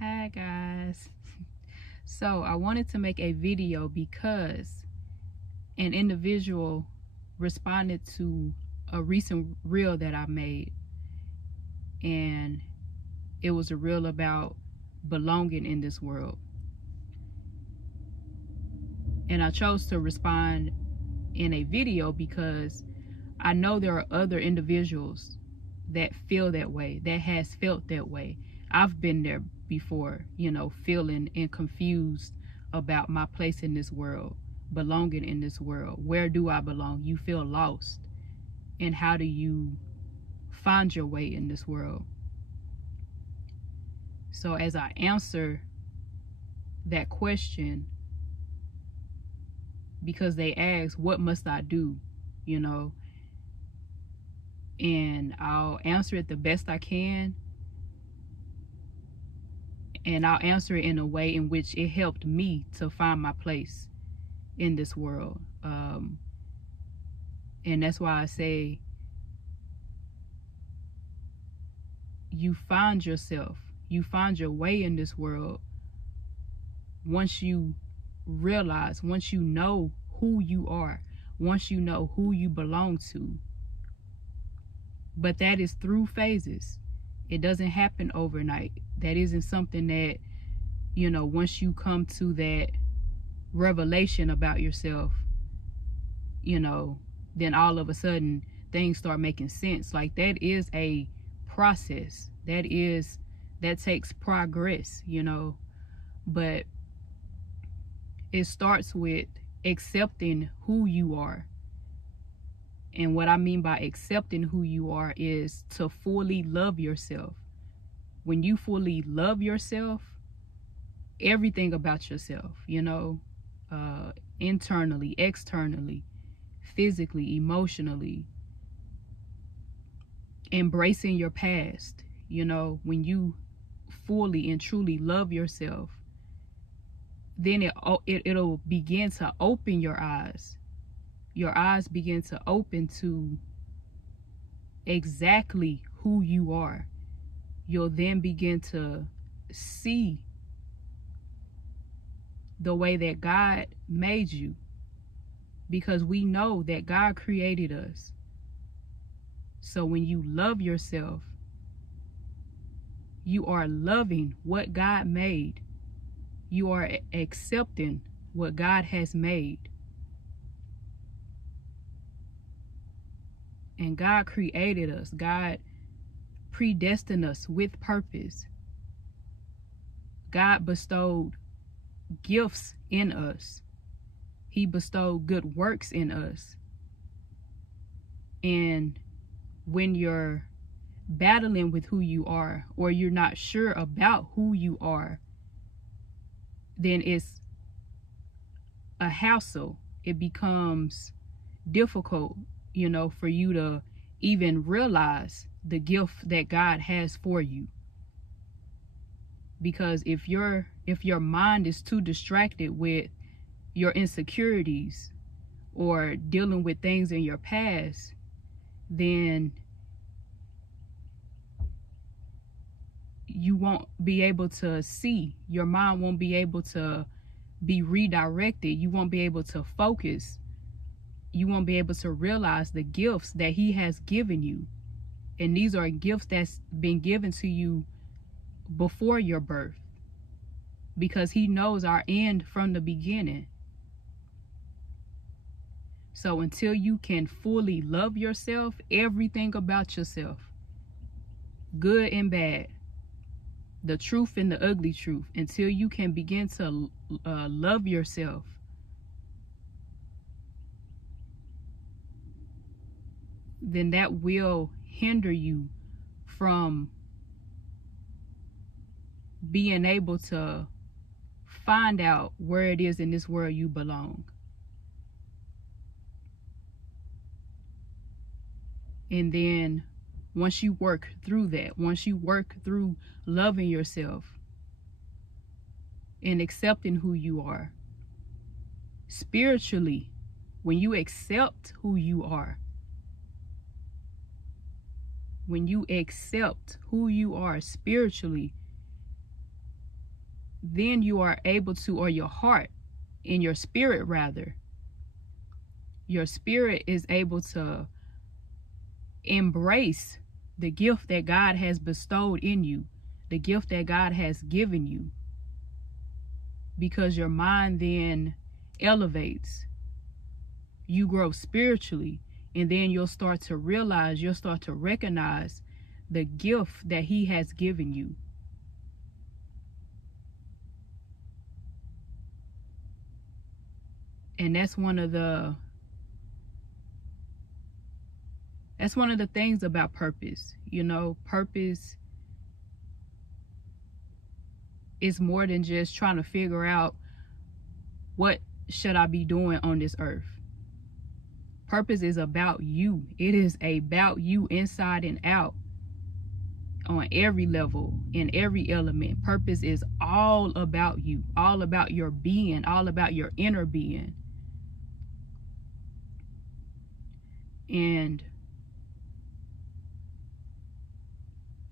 Hi guys. So I wanted to make a video because an individual responded to a recent reel that I made, and it was a reel about belonging in this world. And I chose to respond in a video because I know there are other individuals that feel that way, that has felt that way. I've been there before, feeling and confused about my place in this world, belonging in this world. Where do I belong? You feel lost. And how do you find your way in this world? So as I answer that question, because they ask, what must I do? And I'll answer it the best I can. And I'll answer it in a way in which it helped me to find my place in this world. And that's why I say you find yourself, you find your way in this world once you realize, once you know who you are, once you know who you belong to. But that is through phases. It doesn't happen overnight. That isn't something that, once you come to that revelation about yourself, then all of a sudden things start making sense. Like, that is a process. That takes progress, but it starts with accepting who you are. And what I mean by accepting who you are is to fully love yourself. When you fully love yourself, everything about yourself, internally, externally, physically, emotionally, embracing your past, when you fully and truly love yourself, then it'll begin to open your eyes. Your eyes begin to open to exactly who you are. You'll then begin to see the way that God made you, because we know that God created us. So when you love yourself, you are loving what God made. You are accepting what God has made. And God created us. God predestined us with purpose. God bestowed gifts in us. He bestowed good works in us. And when you're battling with who you are, or you're not sure about who you are, then it's a hassle. It becomes difficult, for you to even realize the gift that God has for you. Because if your mind is too distracted with your insecurities or dealing with things in your past, then you won't be able to see. Your mind won't be able to be redirected. You won't be able to focus. You won't be able to realize the gifts that He has given you. And these are gifts that's been given to you before your birth, because He knows our end from the beginning. So until you can fully love yourself, everything about yourself, good and bad, the truth and the ugly truth, until you can begin to love yourself, then that will hinder you from being able to find out where it is in this world you belong. And then once you work through that, once you work through loving yourself and accepting who you are, spiritually, when you accept who you are, when you accept who you are spiritually, then you are able to, or your heart, in your spirit rather, your spirit is able to embrace the gift that God has bestowed in you, the gift that God has given you, because your mind then elevates. You grow spiritually, and then you'll start to realize, you'll start to recognize the gift that He has given you. And that's one of the things about purpose. You know, purpose is more than just trying to figure out what should I be doing on this earth. Purpose is about you. It is about you inside and out, on every level, in every element. Purpose is all about you, all about your being, all about your inner being. And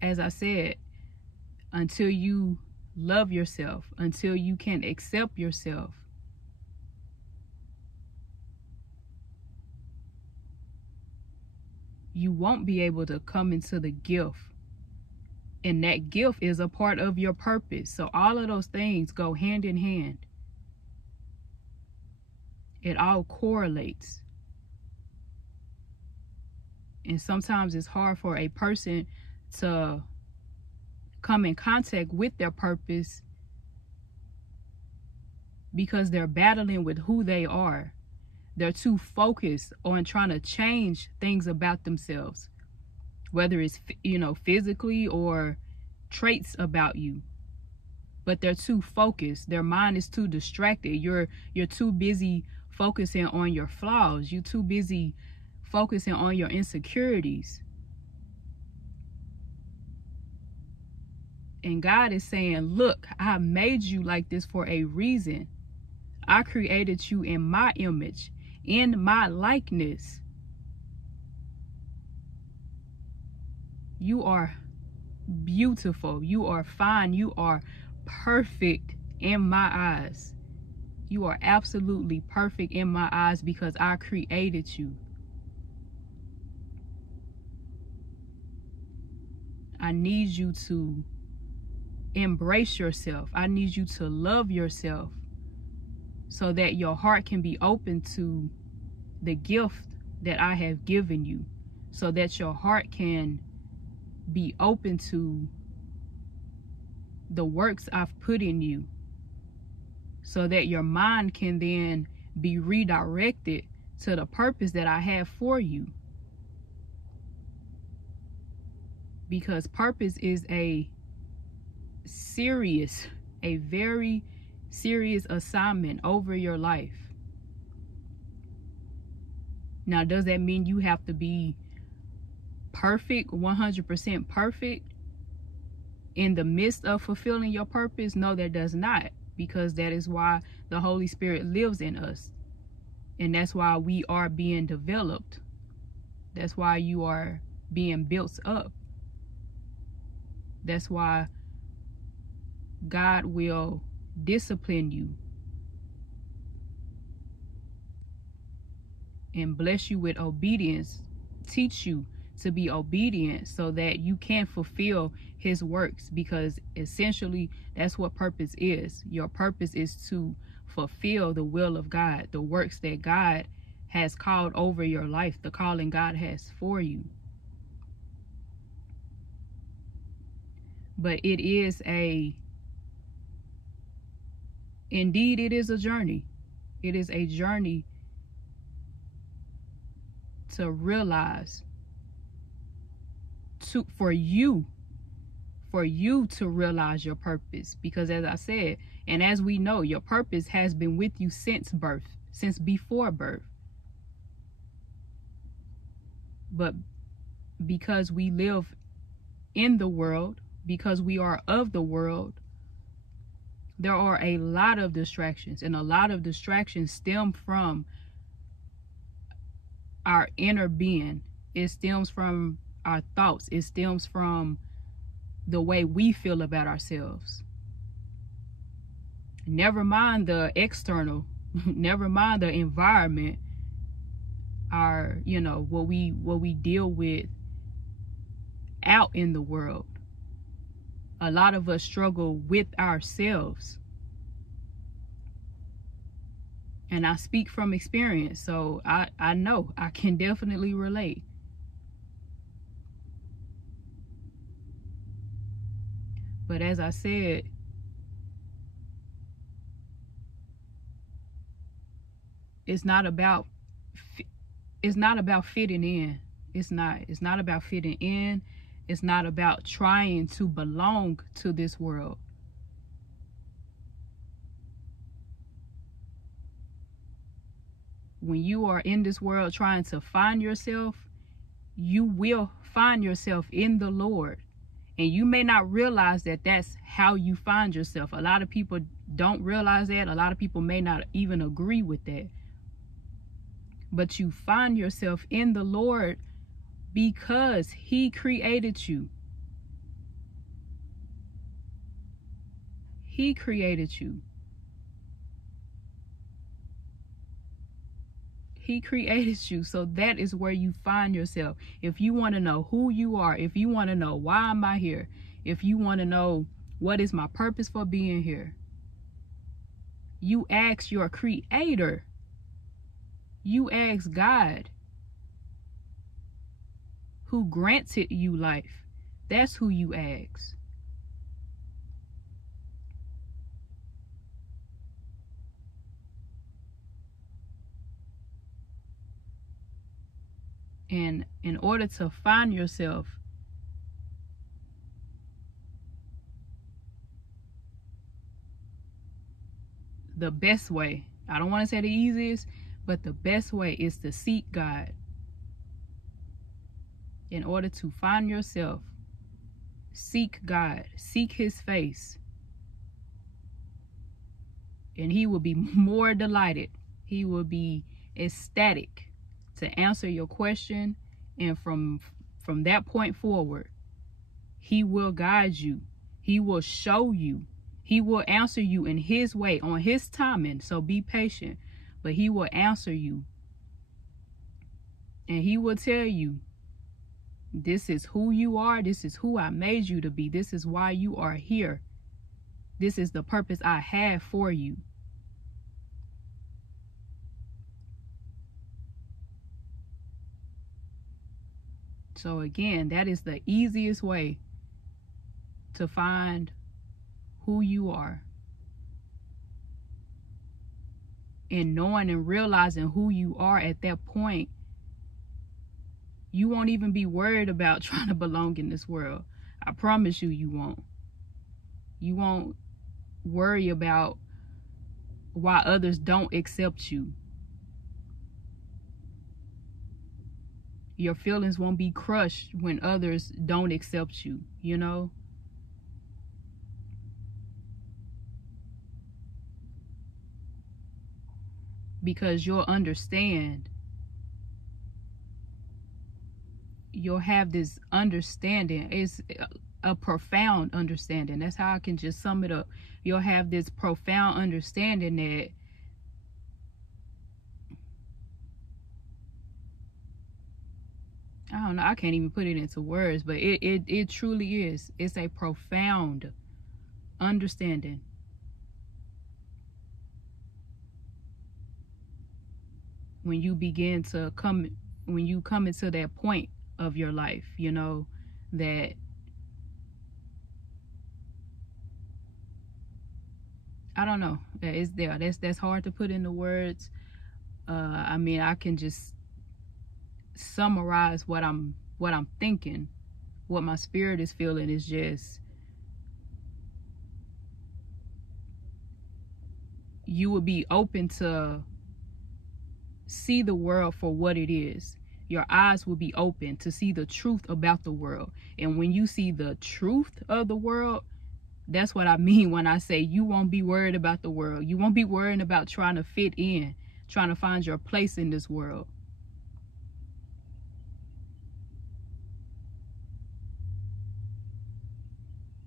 as I said, until you love yourself, until you can accept yourself, you won't be able to come into the gift. And that gift is a part of your purpose. So all of those things go hand in hand. It all correlates. And sometimes it's hard for a person to come in contact with their purpose because they're battling with who they are. They're too focused on trying to change things about themselves, whether it's, physically or traits about you. But they're too focused. Their mind is too distracted. You're too busy focusing on your flaws. You're too busy focusing on your insecurities. And God is saying, look, I made you like this for a reason. I created you in my image, in my likeness. You are beautiful. You are fine. You are perfect in my eyes. You are absolutely perfect in my eyes because I created you. I need you to embrace yourself. I need you to love yourself so that your heart can be open to the gift that I have given you, so that your heart can be open to the works I've put in you, so that your mind can then be redirected to the purpose that I have for you. Because purpose is a very serious assignment over your life. Now, does that mean you have to be perfect, 100% perfect in the midst of fulfilling your purpose? No, that does not, because that is why the Holy Spirit lives in us. And that's why we are being developed. That's why you are being built up. That's why God will discipline you and bless you with obedience, teach you to be obedient so that you can fulfill His works, because essentially that's what purpose is. Your purpose is to fulfill the will of God, the works that God has called over your life, the calling God has for you. But it is indeed it is a journey. It is a journey to realize, for you to realize your purpose. Because as I said, and as we know, your purpose has been with you since birth, since before birth. But because we live in the world, because we are of the world, there are a lot of distractions, and a lot of distractions stem from our inner being. It stems from our thoughts. It stems from the way we feel about ourselves. Never mind the external, never mind the environment, our, you know, what we deal with out in the world. A lot of us struggle with ourselves. And I speak from experience, so I know I can definitely relate. But as I said, it's not about fitting in. It's not about fitting in. It's not about trying to belong to this world. When you are in this world trying to find yourself, you will find yourself in the Lord. And you may not realize that that's how you find yourself. A lot of people don't realize that. A lot of people may not even agree with that. But you find yourself in the Lord because He created you. He created you. He created you. So that is where you find yourself. If you want to know who you are, if you want to know why am I here, if you want to know what is my purpose for being here, you ask your Creator. You ask God, who granted you life. That's who you ask. And in order to find yourself, the best way, I don't want to say the easiest, but the best way is to seek God. In order to find yourself, seek God, seek His face. And He will be more delighted. He will be ecstatic to answer your question. And from that point forward, He will guide you. He will show you. He will answer you in His way, on His timing. So be patient. But He will answer you. And He will tell you, this is who you are. This is who I made you to be. This is why you are here. This is the purpose I have for you. So again, that is the easiest way to find who you are. And knowing and realizing who you are at that point, you won't even be worried about trying to belong in this world. I promise you, you won't. You won't worry about why others don't accept you. Your feelings won't be crushed when others don't accept you, you know? Because you'll understand. You'll have this understanding. It's a profound understanding. That's how I can just sum it up. You'll have this profound understanding that I don't know, I can't even put it into words, but it truly is. It's a profound understanding. When you begin to come, when you come into that point of your life, you know, that I don't know, that is there. That's hard to put into words. I mean, I can just summarize what I'm thinking, what my spirit is feeling is just, you will be open to see the world for what it is. Your eyes will be open to see the truth about the world. And when you see the truth of the world, that's what I mean when I say you won't be worried about the world. You won't be worrying about trying to fit in, trying to find your place in this world.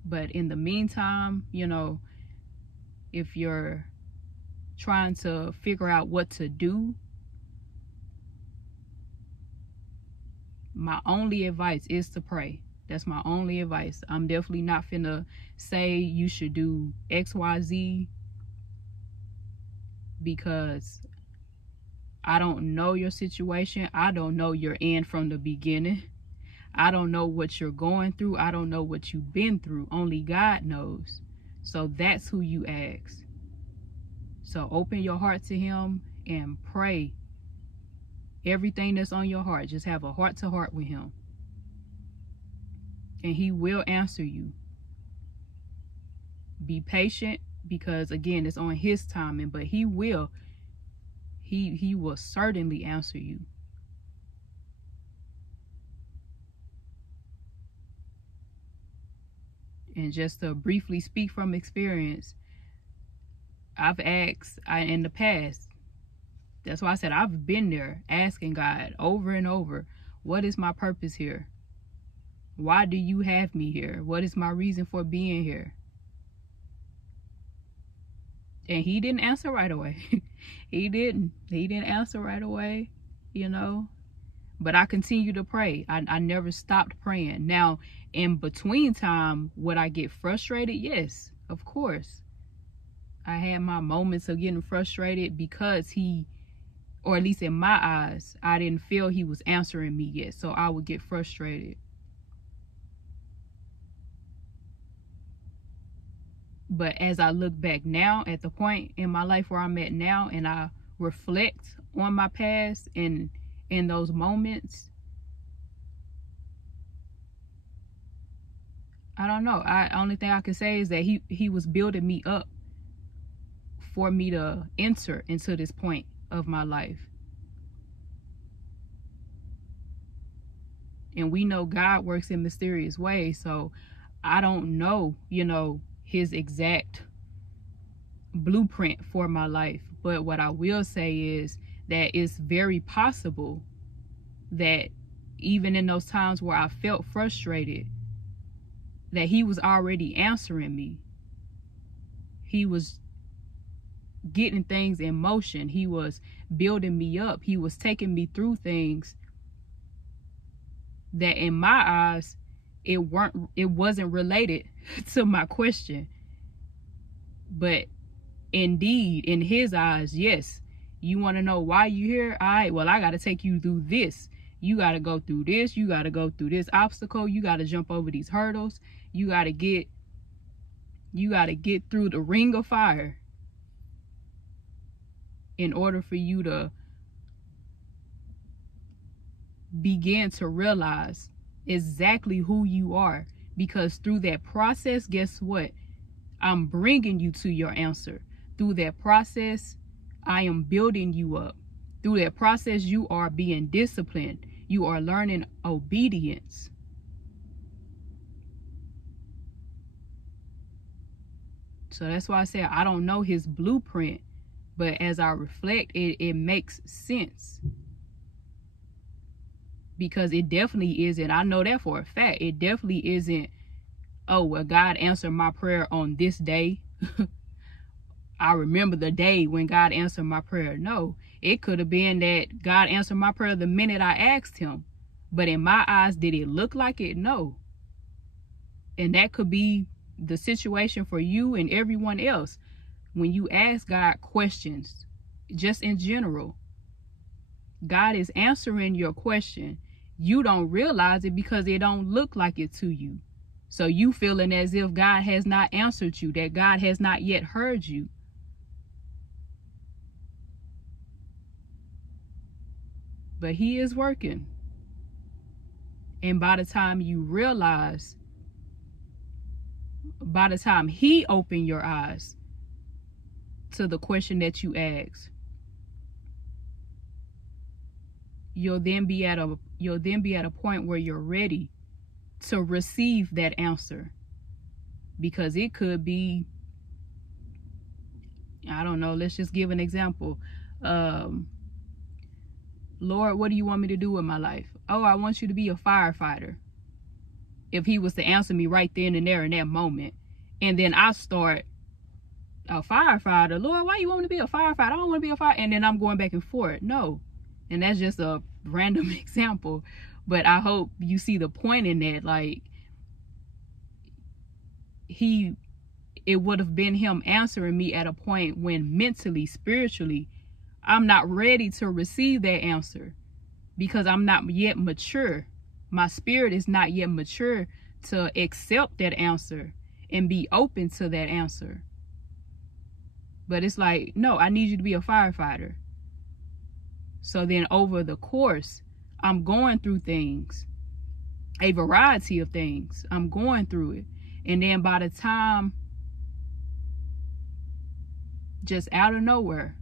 But in the meantime, you know, if you're trying to figure out what to do, my only advice is to pray. That's my only advice. I'm definitely not finna say you should do XYZ, because I don't know your situation. I don't know your end from the beginning. I don't know what you're going through. I don't know what you've been through. Only God knows. So that's who you ask. So open your heart to him and pray everything that's on your heart. Just have a heart to heart with him, and he will answer you. Be patient, because again, it's on his timing, but he will certainly answer you. And just to briefly speak from experience, I've asked in the past, that's why I said I've been there asking God over and over, what is my purpose here? Why do you have me here? What is my reason for being here? And he didn't answer right away. He didn't answer right away, you know. But I continue to pray. I never stopped praying. Now, in between time, would I get frustrated? Yes, of course. I had my moments of getting frustrated because he, or at least in my eyes, I didn't feel he was answering me yet. So I would get frustrated. But as I look back now at the point in my life where I'm at now, and I reflect on my past and in those moments, I don't know. Only thing I can say is that he was building me up for me to enter into this point of my life. And we know God works in mysterious ways, so I don't know, you know, his exact blueprint for my life. But what I will say is that it's very possible that even in those times where I felt frustrated, that he was already answering me. He was getting things in motion. He was building me up. He was taking me through things that in my eyes, it wasn't related to my question. But indeed, in his eyes, yes. You want to know why you here? All right, well, I got to take you through this. You got to go through this. You got to go through this obstacle. You got to jump over these hurdles. You got to get through the ring of fire in order for you to begin to realize exactly who you are. Because through that process, guess what? I'm bringing you to your answer. Through that process, I am building you up. Through that process, you are being disciplined. You are learning obedience. So that's why I say I don't know his blueprint, but as I reflect, it makes sense. Because it definitely isn't, I know that for a fact, it definitely isn't, oh, well, God answered my prayer on this day. I remember the day when God answered my prayer. No, it could have been that God answered my prayer the minute I asked him. But in my eyes, did it look like it? No. And that could be the situation for you and everyone else. When you ask God questions, just in general, God is answering your question. You don't realize it because it don't look like it to you. So you feeling as if God has not answered you, that God has not yet heard you. But he is working. And by the time you realize, by the time he opened your eyes to the question that you asked, you'll then be at a point where you're ready to receive that answer. Because it could be, I don't know, let's just give an example. Lord, what do you want me to do with my life? Oh, I want you to be a firefighter. If he was to answer me right then and there in that moment, and then I start a firefighter. Lord, why you want me to be a firefighter? I don't want to be a fire. And then I'm going back and forth. No. And that's just a random example. But I hope you see the point in that. Like, it would have been him answering me at a point when mentally, spiritually, I'm not ready to receive that answer because I'm not yet mature. My spirit is not yet mature to accept that answer and be open to that answer. But it's like, no, I need you to be a firefighter. So then over the course, I'm going through things, a variety of things. I'm going through it. And then by the time, just out of nowhere,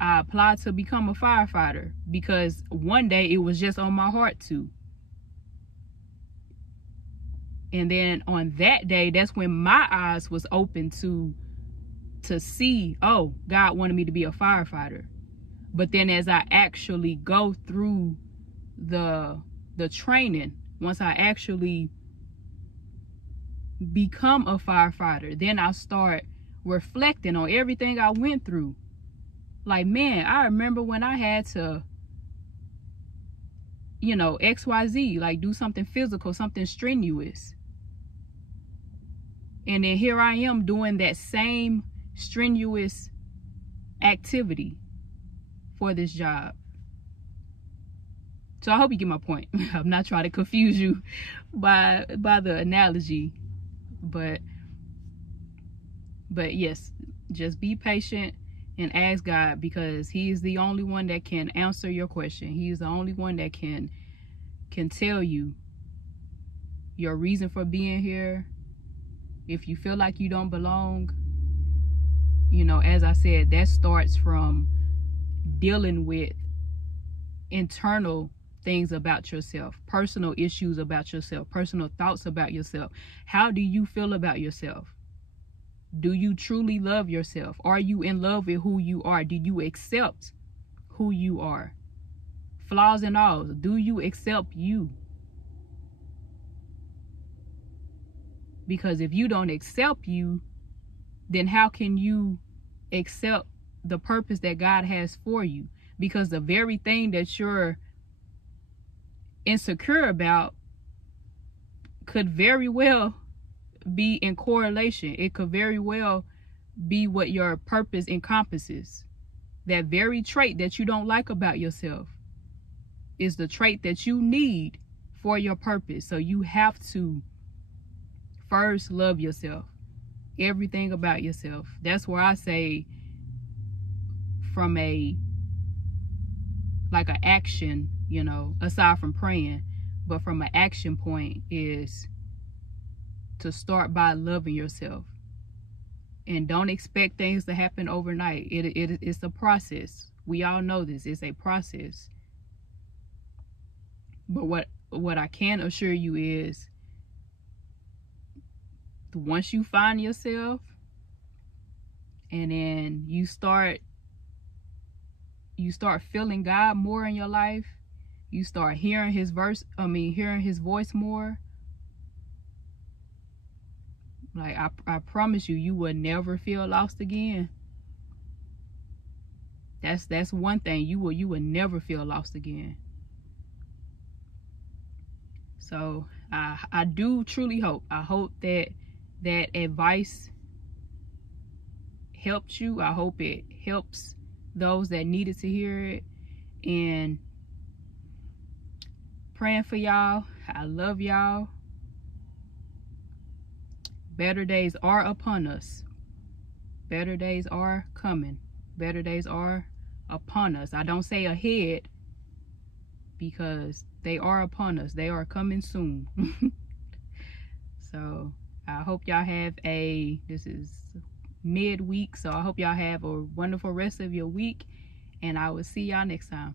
I applied to become a firefighter because one day it was just on my heart to. And then on that day, that's when my eyes was open to see, oh, God wanted me to be a firefighter. But then as I actually go through the training, once I actually become a firefighter, then I start reflecting on everything I went through. Like, man, I remember when I had to, you know, XYZ, like do something physical, something strenuous. And then here I am doing that same strenuous activity for this job. So I hope you get my point. I'm not trying to confuse you by the analogy, but yes, just be patient and ask God, because he is the only one that can answer your question. He is the only one that can tell you your reason for being here. If you feel like you don't belong, you know, as I said, that starts from dealing with internal things about yourself, personal issues about yourself, personal thoughts about yourself. How do you feel about yourself? Do you truly love yourself? Are you in love with who you are? Do you accept who you are? Flaws and all. Do you accept you? Because if you don't accept you, then how can you accept the purpose that God has for you? Because the very thing that you're insecure about could very well be in correlation. It could very well be what your purpose encompasses. That very trait that you don't like about yourself is the trait that you need for your purpose. So you have to first love yourself, everything about yourself. That's where I say, from an action, you know, aside from praying, but from an action point is to start by loving yourself. And don't expect things to happen overnight. It's a process. We all know this. It's a process. But what I can assure you is, once you find yourself and then you start feeling God more in your life, you start hearing his voice more. Like, I promise you will never feel lost again. That's one thing. You will never feel lost again. So I do truly hope. I hope that advice helped you. I hope it helps those that needed to hear it. And praying for y'all. I love y'all. Better days are upon us. Better days are coming. Better days are upon us. I don't say ahead, because they are upon us. They are coming soon. So I hope y'all have this is midweek, so I hope y'all have a wonderful rest of your week, and I will see y'all next time.